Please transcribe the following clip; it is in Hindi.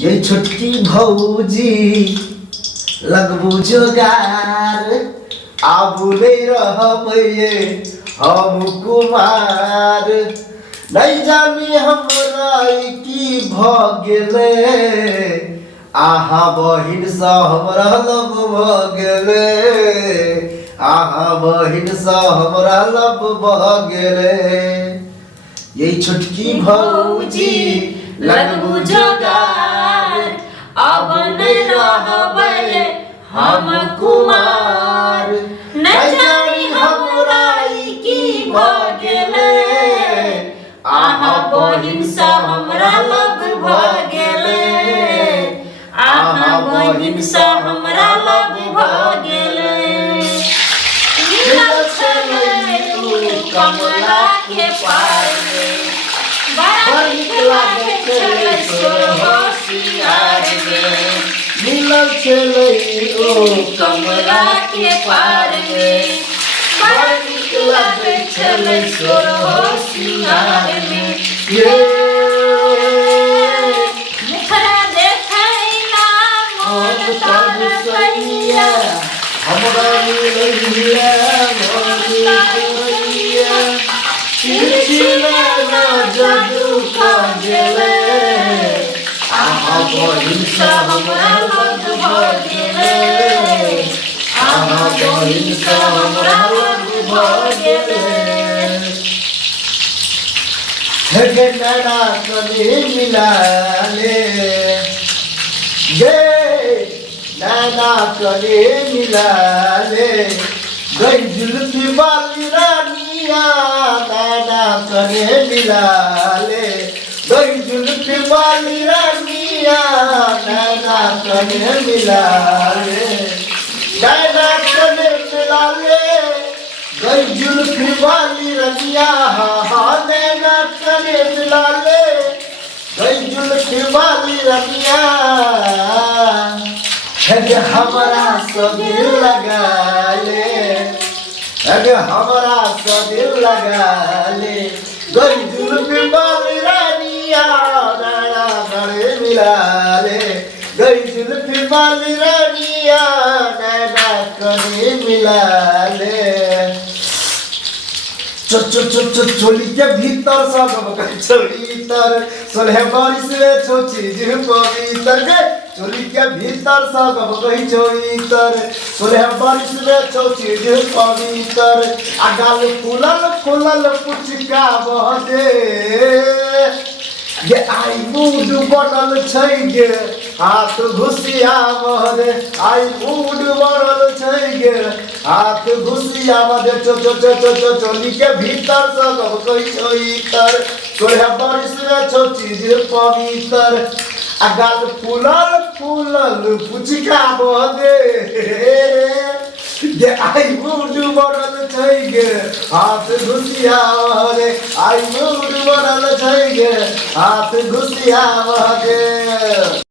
ये छोटकी भौजी लगबू जोगार आबू नहीं रहबे हम कुमार नहीं जानी हमरा की भ गेले आहा बहिन सा हमरा लब भ गेले आहा बहिन सा हमरा लब भ गेले ये छोटकी भौजी लगबू जोगार अब नहीं रहबे हम कुमार न जानी हमरा की भ गेले आहा बहिन सा हमरा लब भ गेले आहा बहिन सा हमरा लब भ गेले मिलल छलै कमला के पार में बड़ा नीक लागे छलै होशियार में मिलल छलै ओ कमला के पार में बड़ा नीक लागे छलै होशियार में ये मुखरा देखैला मोन तब सैया हमरा मिलैया मोनिया चिलचिला ना जादू का गेले आहा बहिन सा हमरा लग भ गेले आहा बहिन सा हमरा लग भ गेले हे नैना कने मिलाले गे नैना कने मिलाले गई जुल्फी वाली रानिया नैना कने मिलाले गई जुल्फी वाली रानिया नैना कने मिलाले नैना कने मिलाले गई जुल्फी वाली रनिया नैना कने मिलाले गई जुल्फी वाली रनिया है हमारा सा दिल लगा ले है हमारा सा दिल लगा ले गई जुल्फी वाली रनिया नैना कने मिला ले गई जुल्फी वाली रनिया नैना कने मिला ले चोली के भीतर सब चोली तर सोलह बारिश में छो चीज पवित्र गे चोली के भीतर सब कही चोरी तर सोलह बारिश में छो चीज पवित्र आगाल फूलल फूलल पुचका बहदे ये आई मूड बनल छै गे हाथ घुसिया बहदे आई मूड बनल छै गे हाथ घुसिया बहदे चोली के भीतर सब कोई छोई कर सोलह बारिश में छो चीज पवित्र आगाल फूलल फूलल पुचका बहदे ये आई मूड बनल छै गे हाथ घुसिया बहदे आई मूड बनल छै गे हाथ घुसिया बहदे।